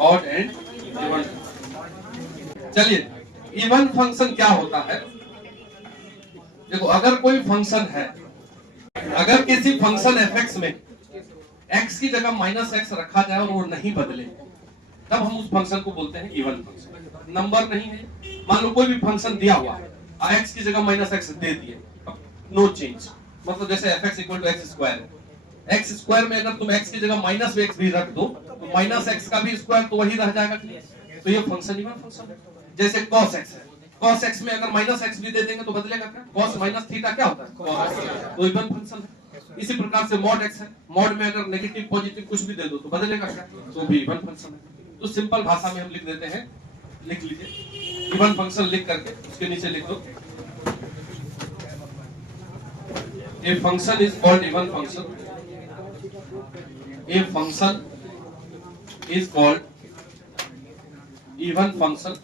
Odd and even. चलिए even function क्या होता है? देखो अगर कोई फंक्शन है, अगर किसी फंक्शन fx में x की जगह माइनस एक्स रखा जाए और वो नहीं बदले, तब हम उस फंक्शन को बोलते हैं इवन फंक्शन। नंबर नहीं है, मान लो कोई भी फंक्शन दिया हुआ है, x की जगह माइनस एक्स दे दिए, नो चेंज, मतलब जैसे fx equal to x square है, एक्स स्क्वायर में अगर तुम x की जगह माइनस एक्स भी रख दो तो माइनस एक्स का भी स्क्वायर तो वही रह जाएगा, तो ये फंक्शन इवन फंक्शन है। जैसे cos x है, cos x में अगर माइनस एक्स भी दे देंगे तो बदलेगा क्या? cos माइनस थीटा क्या होता है? cos, तो इवन फंक्शन है। इसी प्रकार से mod x है, mod में अगर नेगेटिव पॉजिटिव कुछ भी दे दो तो बदलेगा क्या? तो भी इवन फंक्शन है। तो सिंपल भाषा में हम लिख देते हैं, लिख लीजिए इवन फंक्शन लिख करके उसके नीचे लिख दो a function is called even function, a function is called even function,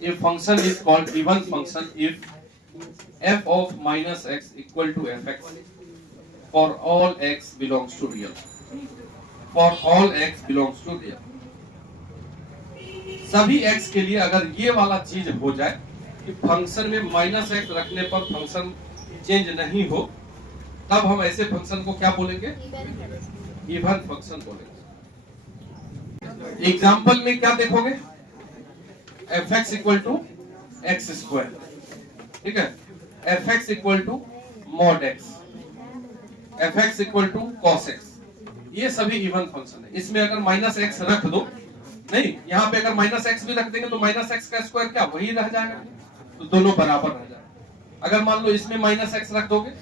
a function is called even function if f of minus x equal to fx for all x belongs to real, for all x belongs to real। सभी x के लिए अगर ये वाला चीज हो जाए कि फंक्शन में माइनस एक्स रखने पर फंक्शन चेंज नहीं हो, तब हम ऐसे फंक्शन को क्या बोलेंगे? इवन फंक्शन बोलेंगे। एग्जाम्पल में क्या देखोगे? fx equal to x square, ठीक है, fx equal to mod x, fx equal to cos x, ये सभी इवन फंक्शन है। इसमें अगर माइनस एक्स रख दो, नहीं यहाँ पे अगर माइनस एक्स भी रख देंगे तो माइनस एक्स का स्क्वायर क्या वही रह जाएगा, तो दोनों बराबर रह जाएगा। अगर मान लो इसमें माइनस एक्स रख दोगे,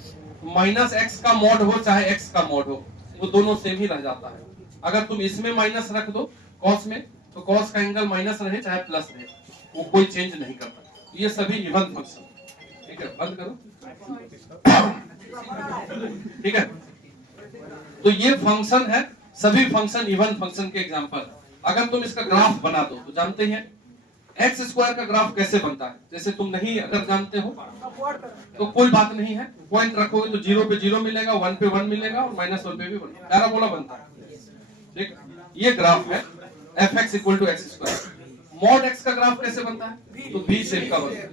माइनस एक्स का मॉड हो चाहे एक्स का मॉड हो, वो दोनों सेम ही रह जाता है। अगर तुम इसमें माइनस रख दो कॉस में, तो कॉस का एंगल माइनस रहे चाहे प्लस रहे, वो कोई चेंज नहीं करता। ये सभी इवन फंक्शन, ठीक है, बंद करो, ठीक है। तो ये फंक्शन है, सभी फंक्शन इवन फंक्शन के एग्जांपल। अगर तुम इसका ग्राफ बना दो तो जानते हैं एक्स स्क्वायर का ग्राफ कैसे बनता है। जैसे तुम नहीं अगर जानते हो तो कोई बात नहीं है, पॉइंट रखोगे तो 0 पे 0 मिलेगा, 1 पे 1 मिलेगा और -1 पे भी 1, पैराबोला बनता है, ठीक। ये ग्राफ है fx equal to x square. Mod x का ग्राफ कैसे बनता है? तो v शेप का बनता है,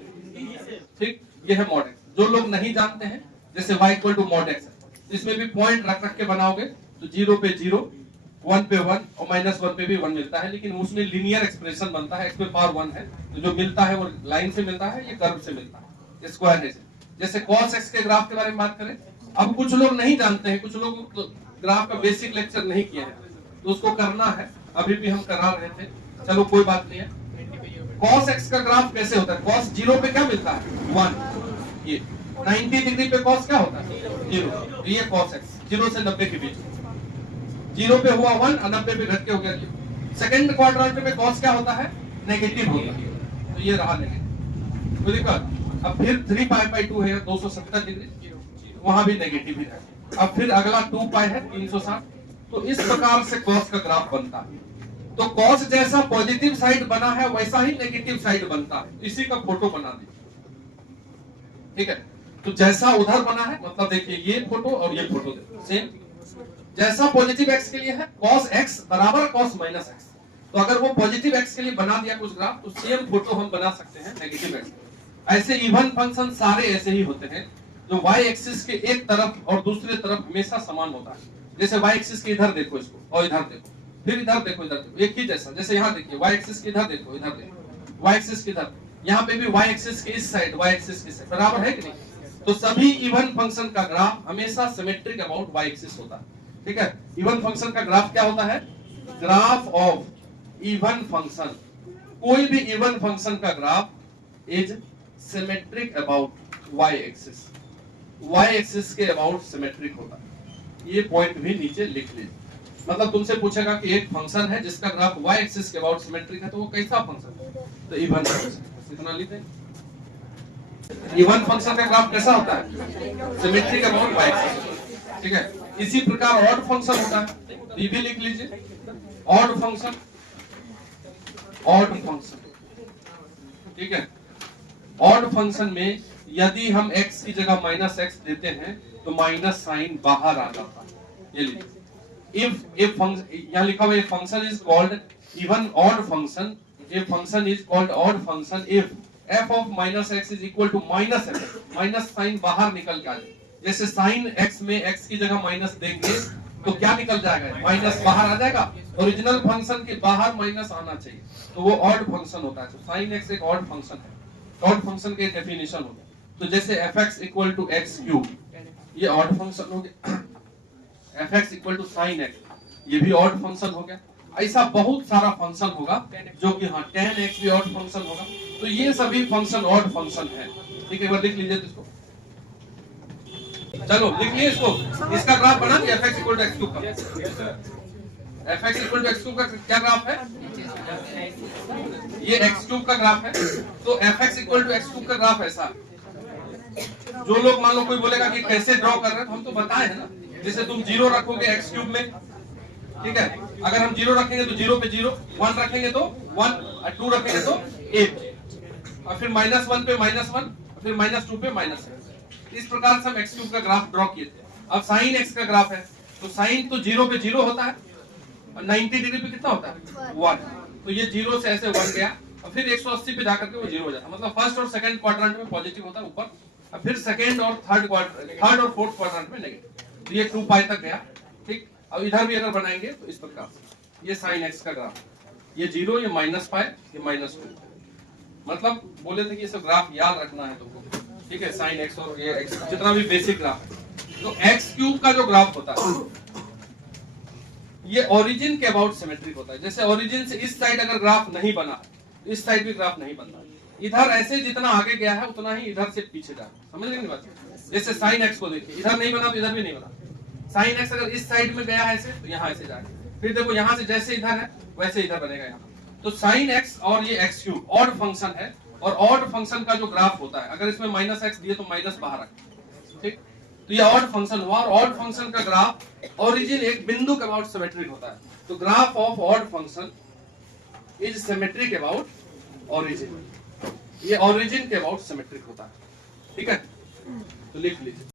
ठीक। ये है मॉड x। जो लोग नहीं जानते हैं, जैसे y equal to mod x है, इसमें भी पॉइंट रख रख के बनाओगे तो 0 पे 0, 1 पे 1 और -1 पे भी 1 मिलता है, लेकिन उसमें लीनियर एक्सप्रेशन बनता है, x पे पावर 1 है, तो जो मिलता है वो लाइन से मिलता है, ये कर्व से मिलता है, स्क्वायर है। जैसे cos x के ग्राफ के बारे में बात करें, अब कुछ लोग नहीं जानते हैं, कुछ लोग तो ग्राफ का बेसिक लेक्चर नहीं किए हैं, तो उसको करना है, अभी भी हम करा रहे थे, चलो कोई बात नहीं है। cos x का ग्राफ कैसे होता है? cos 0 पे क्या मिलता है? 1। ये 90 डिग्री पे cos क्या होता है? 0। ये cos x 0 से 90 के बीच, 0 पे हुआ 1 और 90 पे घट के हो गया 0। सेकंड क्वाड्रेंट में cos क्या होता है? नेगेटिव होता है, तो ये रहा नेगेटिव। तो देखो अब फिर 3 पाई बाई 2 है 270 डिग्री, वहां भी नेगेटिव ही है। अब फिर अगला 2 पाई है 360, तो इस प्रकार से cos का ग्राफ बनता है। तो cos जैसा पॉजिटिव साइड बना है वैसा ही नेगेटिव साइड बनता है, इसी का फोटो बना दीजिए, ठीक है। तो जैसा उधर बना है, मतलब देखिए ये फोटो और ये फोटो सेम, जैसा पॉजिटिव x के लिए है cos x बराबर cos माइनस x, तो अगर वो पॉजिटिव x के लिए बना दिया कुछ ग्राफ, तो सेम फोटो हम बना सकते हैं नेगेटिव x। ऐसे इवन फंक्शन सारे ऐसे ही होते हैं, जो y एक्सिस के एक तरफ और दूसरे तरफ हमेशा समान होता है। जैसे y एक्सिस के इधर देखो इसको, और इधर देखो, फिर इधर देखो, इधर देखो, एक ही जैसा। जैसे यहाँ देखिए y एक्सिस के इधर देखो, इधर देखो, y एक्सिस के इधर, यहाँ पे भी y एक्सिस के इस साइड, y एक्सिस के साइड बराबर है कि नहीं? तो सभी इवन फंक्शन का ग्राफ हमेशा सिमेट्रिक अबाउट y एक्सिस होता है, ठीक है। इवन फंक्शन का ग्राफ क्या होता है? ग्राफ ऑफ इवन फंक्शन, कोई भी इवन फंक्शन का graph is symmetric about y axis, y axis के अबाउट सिमेट्रिक होता है। ये पॉइंट भी नीचे लिख लीजिए। मतलब तुमसे पूछेगा कि एक फंक्शन है जिसका ग्राफ y एक्सिस के अबाउट सिमेट्रिक है, तो वो कैसा फंक्शन है? तो इवन फंक्शन। इतना लिखते हैं, इवन फंक्शन का ग्राफ कैसा होता है? सिमेट्रिक अबाउट y एक्सिस, ठीक है। इसी प्रकार ऑड फंक्शन होता है, ये भी लिख लीजिए, ऑड फंक्शन, ऑड फंक्शन, ठीक है। ऑड फंक्शन में यदि हम x की जगह -x देते हैं तो माइनस साइन बाहर आ जाता है, ये लीजिए। if function, यहाँ लिखा हुआ है function is called even odd function, ये function is called odd function if f of minus x is equal to minus f, minus sign बाहर निकल के आ जाए। जैसे साइन x में x की जगह माइनस देंगे तो क्या निकल जाएगा, माइनस बाहर आ जाएगा। ओरिजिनल फंक्शन के बाहर माइनस आना चाहिए, तो वो ऑड फंक्शन होता है। तो साइन x एक ऑड फंक्शन है, ऑड फंक्शन के डेफिनेशन हो गया। तो जैसे fx equal to x cube, ये ऑड फंक्शन हो गया। fx equal to sine x, ये भी ऑड फंक्शन हो गया। ऐसा बहुत सारा फंक्शन होगा जो कि हाँ tan x भी ऑड फंक्शन होगा। तो ये सभी फंक्शन ऑड फंक्शन है। ठीक है, एक बार लिख लीजिए तो इसको, चलो लिख लिए इसको। इसका ग्राफ बना दिया fx equal to x cube का। fx equal to x cube का क्या ग्राफ है, ये एक्स क्यूब का ग्राफ है। तो fx equal to x cube का ग्राफ ऐसा। जो लोग मान लो कोई बोलेगा कि कैसे ड्रॉ कर रहे हैं, हम तो बताए हैं ना। जैसे तुम 0 रखोगे एक्स क्यूब में, ठीक है, अगर हम 0 रखेंगे तो 0 पे 0, 1 रखेंगे तो 1, और 2 रखेंगे तो 8, और फिर -1 पे -1, फिर -2 पे -1। इस प्रकार से हम x क्यूब का ग्राफ ड्रॉ किए थे। अब sin x का ग्राफ है, तो sin तो 0 पे 0 होता है, और 90 डिग्री पे कितना होता है 1। तो ये 0 से ऐसे 1 गया, और फिर 180 पे जाकर के वो 0 हो जाता है। मतलब फर्स्ट और सेकंड क्वाड्रेंट में पॉजिटिव होता है ऊपर, और फिर सेकंड और थर्ड और फोर्थ क्वाड्रेंट में नेगेटिव। तो ये 2 पाई तक गया। ठीक, अब इधर भी अगर बनाएंगे तो इस प्रकार से ये sin x का ग्राफ, ये 0, ये -π, ये -2। मतलब बोले थे कि ये सब ग्राफ याद रखना है तुमको। ठीक है, sin x और ये x जितना भी बेसिक ग्राफ है। तो x क्यूब का जो ग्राफ होता है ये ओरिजिन के अबाउट सिमेट्रिक होता है। जैसे ओरिजिन से इस साइड अगर ग्राफ नहीं बना, इस साइड भी ग्राफ नहीं बनना। इधर ऐसे जितना आगे गया है उतना ही इधर से पीछे जा, समझ लेंगे बात। जैसे sin x को देखिए, इधर नहीं बना तो इधर भी नहीं बना। sin x अगर इस साइड में गया है ऐसे, तो यहाँ ऐसे जाएगा। फिर देखो यहाँ से जैसे इधर है वैसे इधर बनेगा यहाँ। तो sin x और ये x क्यूब ऑड फंक्शन है, और ऑड फंक्शन का जो ग्राफ होता है, अगर इसमें -x दिए तो माइनस बाहर रखें। ठीक, तो ये ऑड फंक्शन हुआ, और ऑड फंक्शन का ग्राफ ओरिजिन एक बिंदु के अबाउट सिमेट्रिक होता है। तो graph of odd function is symmetric about origin, ये ओरिजिन के अबाउट सिमेट्रिक होता है। ठीक है, तो लिख लीजिए।